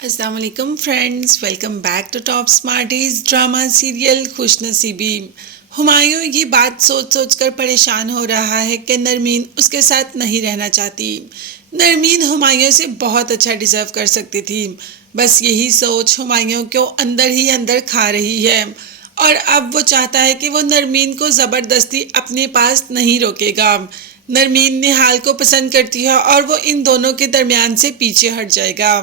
السلام علیکم friends, welcome back to Top Smarties drama serial Khush Naseebi. Humayun یہ بات سوچ سوچ کر پریشان ہو رہا ہے کہ نرمین اس کے ساتھ نہیں رہنا چاہتی۔ نرمین ہمایوں سے بہت اچھا ڈیزرو کر سکتی تھی، بس یہی سوچ ہمایوں کو اندر ہی اندر کھا رہی ہے، اور اب وہ چاہتا ہے کہ وہ نرمین کو زبردستی اپنے پاس نہیں روکے گا۔ نرمین نہال کو پسند کرتی ہے اور وہ ان دونوں کے درمیان سے پیچھے ہٹ جائے گا،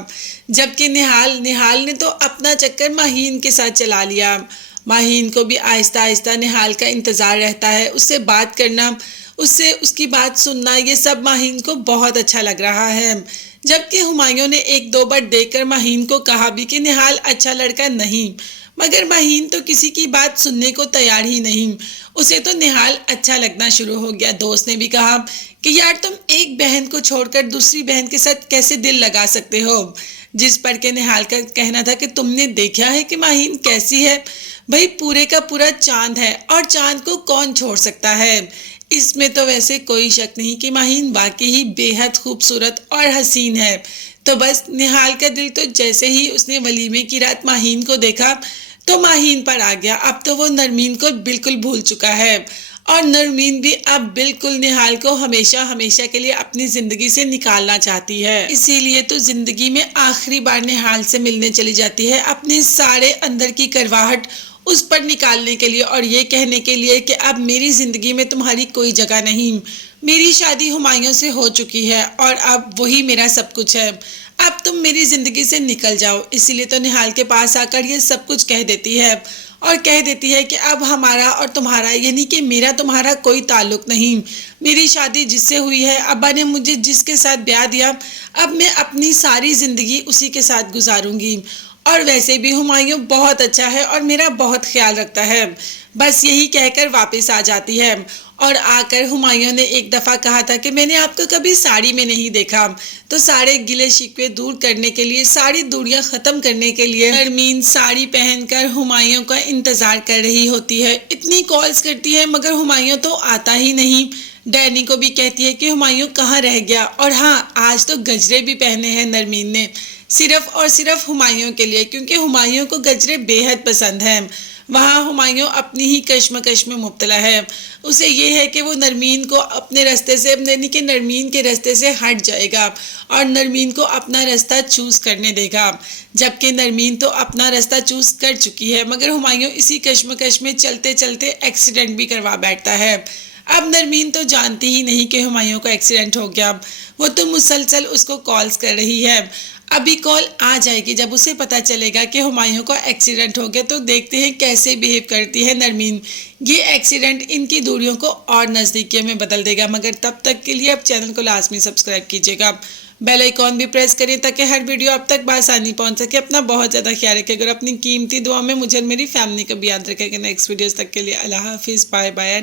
جبکہ نہال نے تو اپنا چکر ماہین کے ساتھ چلا لیا۔ ماہین کو بھی آہستہ آہستہ نہال کا انتظار رہتا ہے، اس سے بات کرنا، اس کی بات سننا، یہ سب ماہین کو بہت اچھا لگ رہا ہے۔ جبکہ ہمایوں نے ایک دو بار دیکھ کر ماہین کو کہا بھی کہ نہال اچھا لڑکا نہیں، مگر ماہین تو کسی کی بات سننے کو تیار ہی نہیں، اسے تو نہال اچھا لگنا شروع ہو گیا۔ دوست نے بھی کہا کہ یار تم ایک بہن کو چھوڑ کر دوسری بہن کے ساتھ کیسے دل لگا سکتے ہو، جس پر کہ نہال کا کہنا تھا کہ تم نے دیکھا ہے کہ ماہین کیسی ہے، بھئی پورے کا پورا چاند ہے، اور چاند کو کون چھوڑ سکتا ہے۔ اس میں تو ویسے کوئی شک نہیں کہ ماہین واقعی ہی بے حد خوبصورت اور حسین ہے۔ تو بس نہال کا دل تو جیسے ہی اس نے ولیمے کی رات ماہین کو دیکھا تو ماہین پر آ گیا۔ اب تو وہ نرمین کو بالکل بھول چکا ہے، اور نرمین بھی اب بالکل نہال کو ہمیشہ ہمیشہ کے لیے اپنی زندگی سے نکالنا چاہتی ہے۔ اسی لیے تو زندگی میں آخری بار نہال سے ملنے چلی جاتی ہے، اپنے سارے اندر کی کرواہٹ اس پر نکالنے کے لیے، اور یہ کہنے کے لیے کہ اب میری زندگی میں تمہاری کوئی جگہ نہیں، میری شادی ہمایوں سے ہو چکی ہے اور اب وہی میرا سب کچھ ہے، اب تم میری زندگی سے نکل جاؤ۔ اسی لیے تو نہال کے پاس آ کر یہ سب کچھ کہہ دیتی ہے، اور کہہ دیتی ہے کہ اب ہمارا اور تمہارا، یعنی کہ میرا تمہارا کوئی تعلق نہیں، میری شادی جس سے ہوئی ہے، ابا نے مجھے جس کے ساتھ بیاہ دیا، اب میں اپنی ساری زندگی اسی کے ساتھ گزاروں گی، اور ویسے بھی ہمایوں بہت اچھا ہے اور میرا بہت خیال رکھتا ہے۔ بس یہی کہہ کر واپس آ جاتی ہے، اور آ کر ہمایوں نے ایک دفعہ کہا تھا کہ میں نے آپ کو کبھی ساڑی میں نہیں دیکھا، تو سارے گلے شکوے دور کرنے کے لیے، ساری دوریاں ختم کرنے کے لیے نرمین ساڑی پہن کر ہمایوں کا انتظار کر رہی ہوتی ہے۔ اتنی کالز کرتی ہے مگر ہمایوں تو آتا ہی نہیں۔ ڈینی کو بھی کہتی ہے کہ ہمایوں کہاں رہ گیا، اور ہاں آج تو گجرے بھی پہنے ہیں نرمین نے، صرف اور صرف ہمایوں کے لیے، کیونکہ ہمایوں کو گجرے بے حد پسند ہیں۔ وہاں ہمایوں اپنی ہی کشمکش میں مبتلا ہے، اسے یہ ہے کہ وہ نرمین کو اپنے راستے سے، یعنی کہ نرمین کے راستے سے ہٹ جائے گا اور نرمین کو اپنا راستہ چوز کرنے دے گا، جبکہ نرمین تو اپنا راستہ چوز کر چکی ہے، مگر ہمایوں اسی کشمکش میں چلتے چلتے ایکسیڈنٹ بھی کروا بیٹھتا ہے۔ اب نرمین تو جانتی ہی نہیں کہ ہمایوں کو ایکسیڈنٹ ہو گیا، وہ تو مسلسل اس کو کالز کر رہی ہے۔ ابھی کال آ جائے گی جب اسے پتا چلے گا کہ ہمایوں کو ایکسیڈنٹ ہو گیا، تو دیکھتے ہیں کیسے بیہیو کرتی ہے نرمین۔ یہ ایکسیڈنٹ ان کی دوریوں کو اور نزدیکیوں میں بدل دے گا، مگر تب تک کے لیے اب چینل کو لازمی سبسکرائب کیجیے گا، بیل آئیکن بھی پریس کریں تاکہ ہر ویڈیو اب تک بآسانی پہنچ سکے۔ اپنا بہت زیادہ خیال رکھے گا، اپنی قیمتی دعا میں مجھے اور میری فیملی کو بھی یاد رکھے گا۔ نیکسٹ ویڈیوز تک کے لیے اللہ حافظ، بائے بائے۔